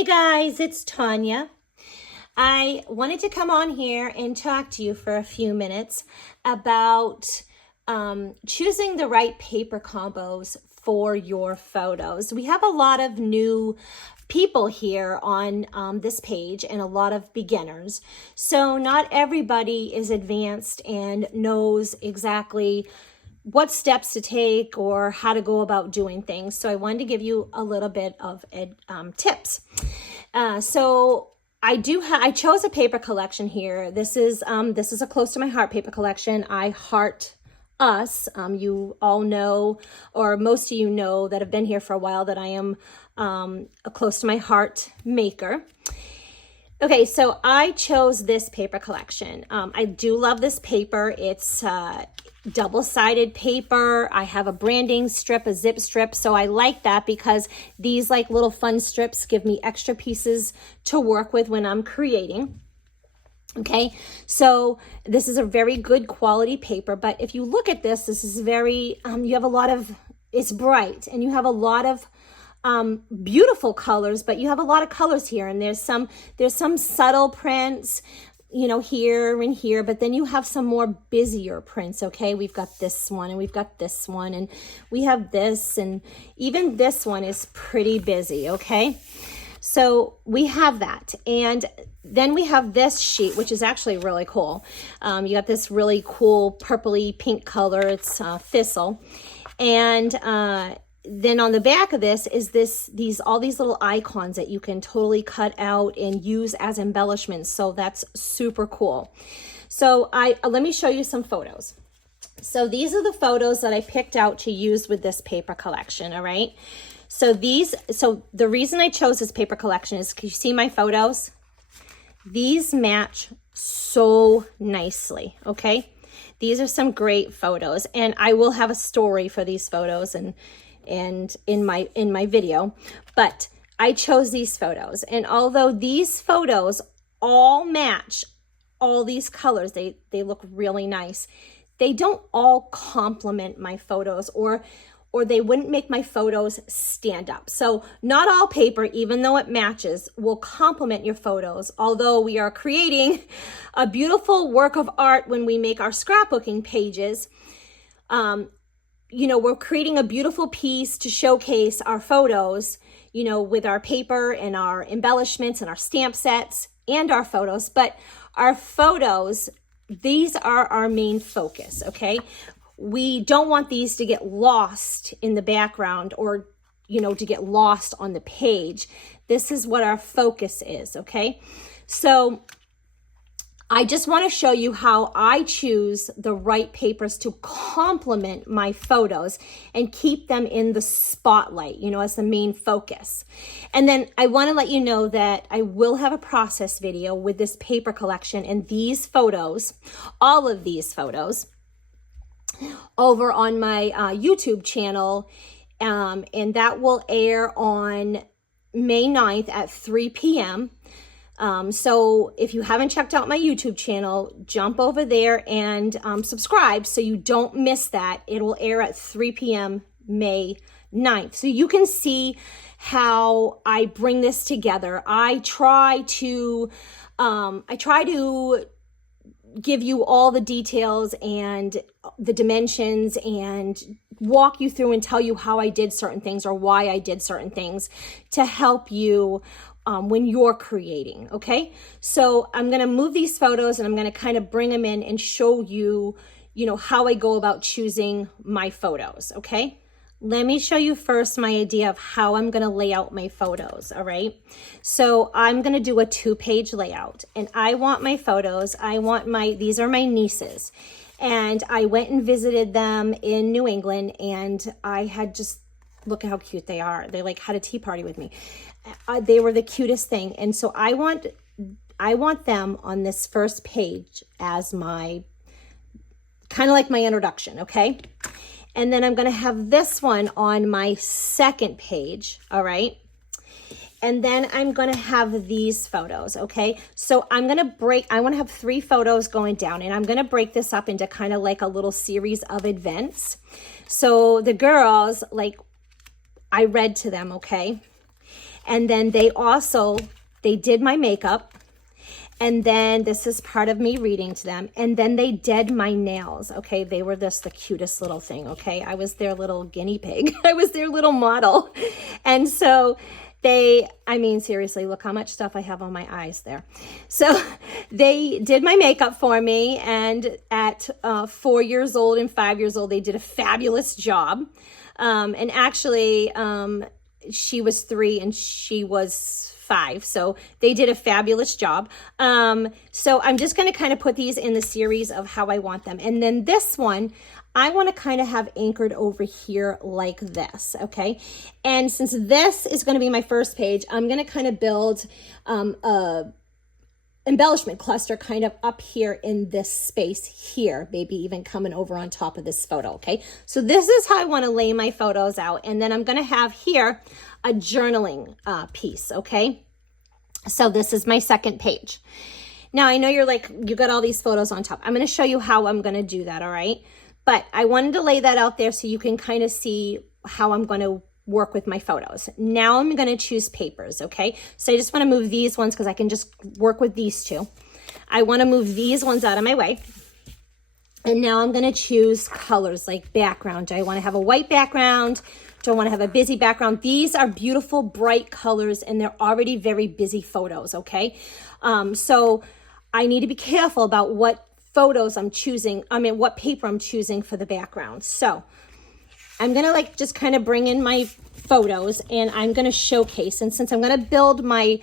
Hey guys, it's Tanya. I wanted to come on here and talk to you for a few minutes about choosing the right paper combos for your photos. We have a lot of new people here on this page and a lot of beginners. So not everybody is advanced and knows exactly what steps to take or how to go about doing things. So I wanted to give you a little bit of tips. So I chose a paper collection here. This is a close to my heart paper collection. I heart us. You all know, or most of you know that have been here for a while, that I am a close to my heart maker. Okay, so I chose this paper collection. I do love this paper. It's double-sided paper. I have a branding strip, a zip strip, so I like that because these like little fun strips give me extra pieces to work with when I'm creating. Okay, so this is a very good quality paper, but if you look at this, this is very, you have a lot of, it's bright, and you have a lot of beautiful colors, but you have a lot of colors here, and there's some subtle prints, you know, here and here, but then you have some more busier prints. Okay, we've got this one and we've got this one and we have this, and even this one is pretty busy. Okay, so we have that, and then we have this sheet, which is actually really cool. You got this really cool purpley pink color. It's thistle, and then on the back of this is all these little icons that you can totally cut out and use as embellishments. So that's super cool. So let me show you some photos. So these are the photos that I picked out to use with this paper collection. All right. So the reason I chose this paper collection is because you see my photos. These match so nicely. Okay. These are some great photos, and I will have a story for these photos and in my video, but I chose these photos, and although these photos all match all these colors, they look really nice, they don't all complement my photos, or they wouldn't make my photos stand up. So not all paper, even though it matches, will complement your photos. Although we are creating a beautiful work of art when we make our scrapbooking pages, you know, we're creating a beautiful piece to showcase our photos, you know, with our paper and our embellishments and our stamp sets and our photos. But our photos, these are our main focus, okay? We don't want these to get lost in the background, or, you know, to get lost on the page. This is what our focus is, okay? So I just want to show you how I choose the right papers to complement my photos and keep them in the spotlight, you know, as the main focus. And then I want to let you know that I will have a process video with this paper collection and these photos, all of these photos, over on my YouTube channel, and that will air on May 9th at 3 p.m. So if you haven't checked out my YouTube channel, jump over there and subscribe so you don't miss that. It will air at 3 p.m. May 9th. So you can see how I bring this together. I try to give you all the details and the dimensions and walk you through and tell you how I did certain things or why I did certain things to help you when you're creating. Okay, so I'm going to move these photos and I'm going to kind of bring them in and show you, you know, how I go about choosing my photos. Okay, let me show you first my idea of how I'm going to lay out my photos. All right, so I'm going to do a 2-page layout, and I want my photos, these are my nieces, and I went and visited them in New England, and I had just, look at how cute they are. They like had a tea party with me. They were the cutest thing. And so I want them on this first page as my, kind of like my introduction. Okay. And then I'm going to have this one on my second page. All right. And then I'm going to have these photos. Okay. So I want to have 3 photos going down, and I'm going to break this up into kind of like a little series of events. So the girls, like, I read to them. Okay. And then they did my makeup. And then this is part of me reading to them. And then they did my nails, okay? They were the cutest little thing, okay? I was their little guinea pig. I was their little model. And so I mean, seriously, look how much stuff I have on my eyes there. So they did my makeup for me. And at 4 years old and 5 years old, they did a fabulous job. And actually, she was 3 and she was 5. So they did a fabulous job. So I'm just going to kind of put these in the series of how I want them. And then this one, I want to kind of have anchored over here like this, okay? And since this is going to be my first page, I'm going to kind of build a embellishment cluster kind of up here in this space here, maybe even coming over on top of this photo, okay? So this is how I want to lay my photos out. And then I'm going to have here a journaling piece, okay? So this is my second page. Now, I know you're like, you got all these photos on top. I'm going to show you how I'm going to do that, all right? But I wanted to lay that out there so you can kind of see how I'm going to work with my photos. Now I'm going to choose papers, okay? So I just want to move these ones because I can just work with these two. I want to move these ones out of my way. And now I'm going to choose colors like background. Do I want to have a white background? Do I want to have a busy background? These are beautiful, bright colors, and they're already very busy photos, okay? So I need to be careful about what photos I'm choosing. What paper I'm choosing for the background. So I'm going to like just kind of bring in my photos and I'm going to showcase. And since I'm going to build my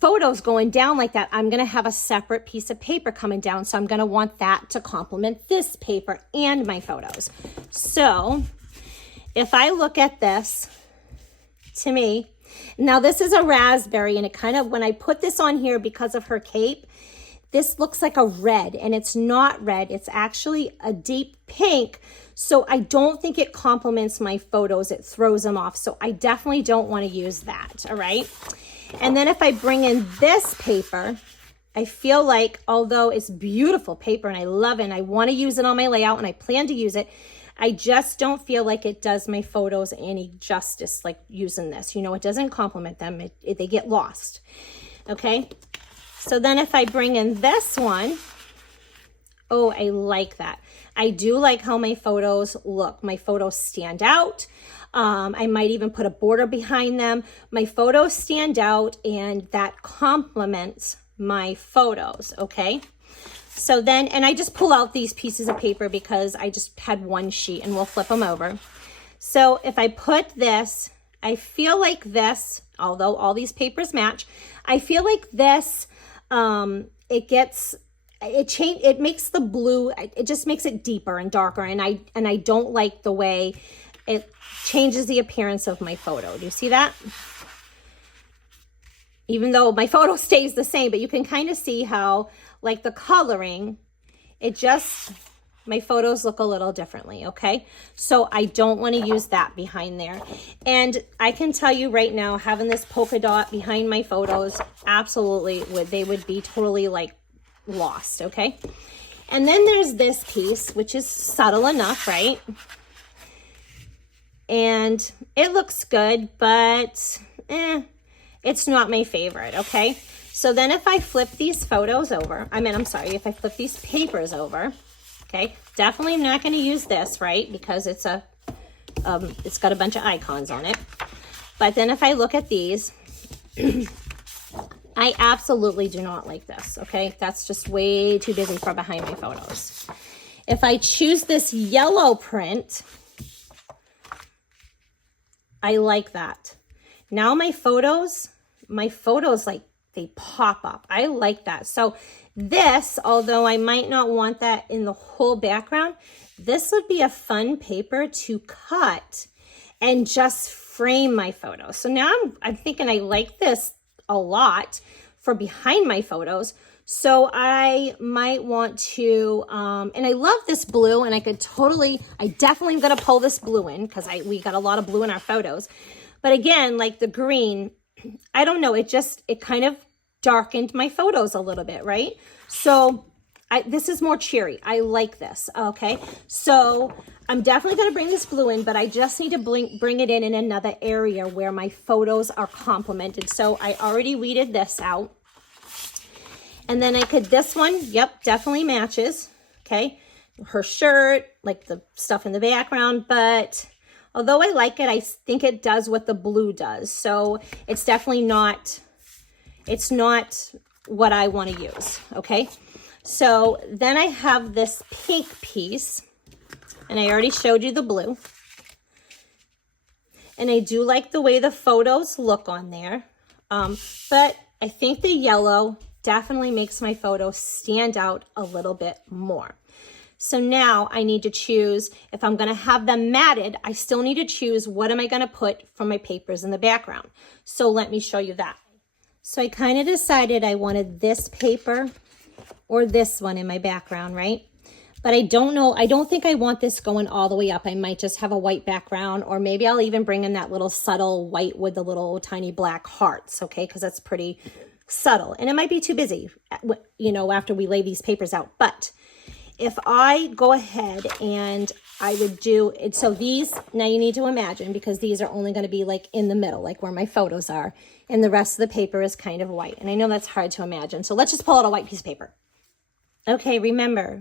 photos going down like that, I'm going to have a separate piece of paper coming down. So I'm going to want that to complement this paper and my photos. So if I look at this, to me, now this is a raspberry, and it kind of, when I put this on here because of her cape, this looks like a red, and it's not red. It's actually a deep pink. So I don't think it complements my photos. It throws them off. So I definitely don't want to use that. All right. And then if I bring in this paper, I feel like, although it's beautiful paper and I love it and I want to use it on my layout and I plan to use it, I just don't feel like it does my photos any justice like using this. You know, it doesn't complement them. They get lost. Okay. So then if I bring in this one, oh, I like that. I do like how my photos look. My photos stand out. I might even put a border behind them. My photos stand out, and that complements my photos, okay? So then, and I just pull out these pieces of paper because I just had one sheet, and we'll flip them over. So if I put this, I feel like this, although all these papers match, I feel like this, it makes the blue, it just makes it deeper and darker. And I don't like the way it changes the appearance of my photo. Do you see that? Even though my photo stays the same, but you can kind of see how like the coloring, my photos look a little differently, okay? So I don't want to use that behind there. And I can tell you right now, having this polka dot behind my photos, absolutely they would be totally like lost, okay? And then there's this piece, which is subtle enough, right? And it looks good, but it's not my favorite, okay? So then if I flip these photos over, if I flip these papers over, okay, definitely not going to use this, right? Because it's got a bunch of icons on it. But then if I look at these, I absolutely do not like this, okay? That's just way too busy for behind my photos. If I choose this yellow print, I like that. Now my photos like, they pop up. I like that. So this, although I might not want that in the whole background, this would be a fun paper to cut and just frame my photos. So now I'm thinking I like this a lot for behind my photos. So I might want to, and I love this blue, and I definitely am going to pull this blue in because we got a lot of blue in our photos. But again, like the green, I don't know, it kind of darkened my photos a little bit, right? So this is more cheery. I like this, okay? So I'm definitely gonna bring this blue in, but I just need to bring it in another area where my photos are complemented. So I already weeded this out. And then I could, this one, yep, definitely matches, okay? Her shirt, like the stuff in the background, but although I like it, I think it does what the blue does. So it's definitely not, it's not what I want to use, okay? So then I have this pink piece, and I already showed you the blue. And I do like the way the photos look on there, but I think the yellow definitely makes my photo stand out a little bit more. So now I need to choose, if I'm gonna have them matted, I still need to choose what am I gonna put for my papers in the background. So let me show you that. So I kind of decided I wanted this paper or this one in my background, right? But I don't know, I don't think I want this going all the way up. I might just have a white background, or maybe I'll even bring in that little subtle white with the little tiny black hearts, okay? Because that's pretty subtle. And it might be too busy, you know, after we lay these papers out. But if I go ahead and I would do it, so these, now you need to imagine, because these are only going to be like in the middle, like where my photos are, and the rest of the paper is kind of white. And I know that's hard to imagine. So let's just pull out a white piece of paper. Okay, remember,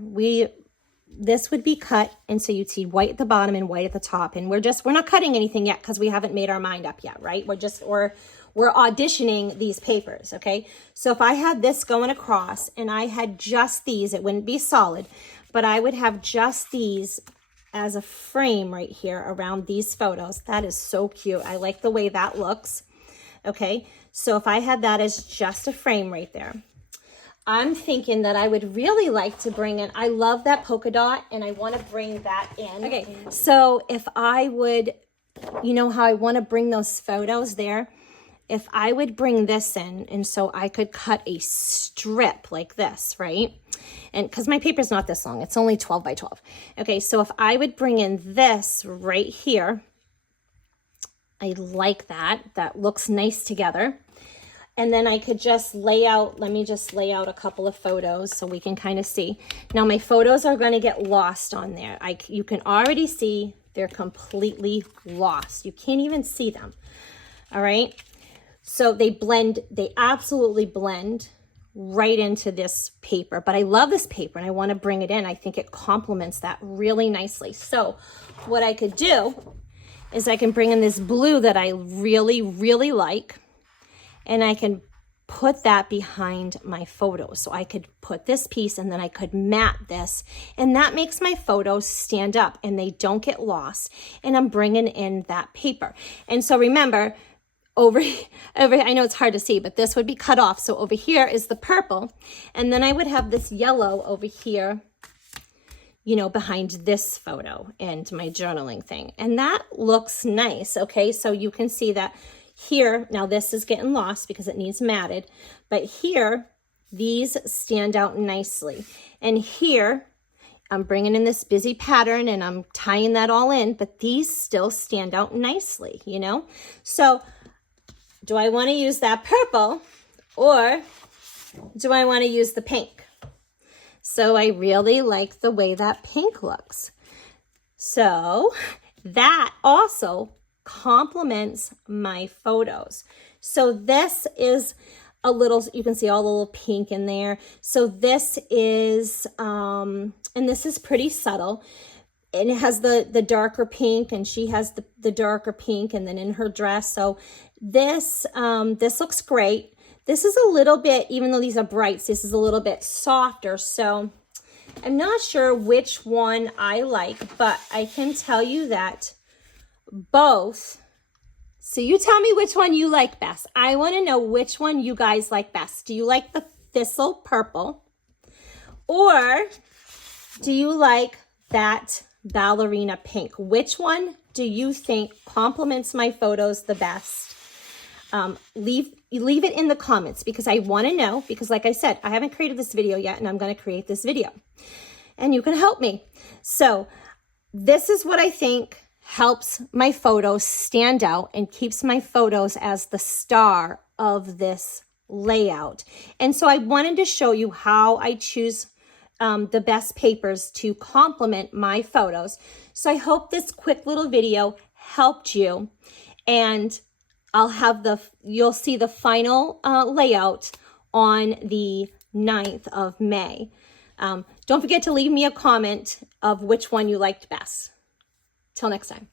this would be cut, and so you'd see white at the bottom and white at the top. And we're not cutting anything yet because we haven't made our mind up yet, right? We're auditioning these papers, okay? So if I had this going across and I had just these, it wouldn't be solid, but I would have just these as a frame right here around these photos. That is so cute. I like the way that looks, okay? So if I had that as just a frame right there, I'm thinking that I would really like to bring in, I love that polka dot, and I want to bring that in. Okay, so if I would, you know how I want to bring those photos there? If I would bring this in, and so I could cut a strip like this, right? And because my paper's not this long, it's only 12 by 12. Okay, so if I would bring in this right here, I like that. That looks nice together. And then I could just lay out, let me just lay out a couple of photos so we can kind of see. Now my photos are going to get lost on there. You can already see they're completely lost. You can't even see them. All right. So they blend, they absolutely blend right into this paper. But I love this paper and I want to bring it in. I think it complements that really nicely. So what I could do is I can bring in this blue that I really, really like. And I can put that behind my photos. So I could put this piece and then I could mat this. And that makes my photos stand up and they don't get lost. And I'm bringing in that paper. And so remember, over I know it's hard to see, but this would be cut off. So over here is the purple. And then I would have this yellow over here, you know, behind this photo and my journaling thing. And that looks nice, okay? So you can see that here, now this is getting lost because it needs matted, but here, these stand out nicely. And here, I'm bringing in this busy pattern and I'm tying that all in, but these still stand out nicely, you know? So do I want to use that purple or do I want to use the pink? So I really like the way that pink looks. So that also complements my photos. So this is a little, you can see all the little pink in there. So this is, and this is pretty subtle. And it has the darker pink, and she has the darker pink, and then in her dress. So this, this looks great. This is a little bit, even though these are brights, this is a little bit softer. So I'm not sure which one I like, but I can tell you that both. So you tell me which one you like best. I want to know which one you guys like best. Do you like the thistle purple, or do you like that ballerina pink? Which one do you think complements my photos the best? Leave it in the comments because I want to know, because like I said, I haven't created this video yet and I'm going to create this video and you can help me. So this is what I think helps my photos stand out and keeps my photos as the star of this layout. And so I wanted to show you how I choose the best papers to complement my photos. So I hope this quick little video helped you, and you'll see the final layout on the 9th of May. Don't forget to leave me a comment of which one you liked best. Till next time.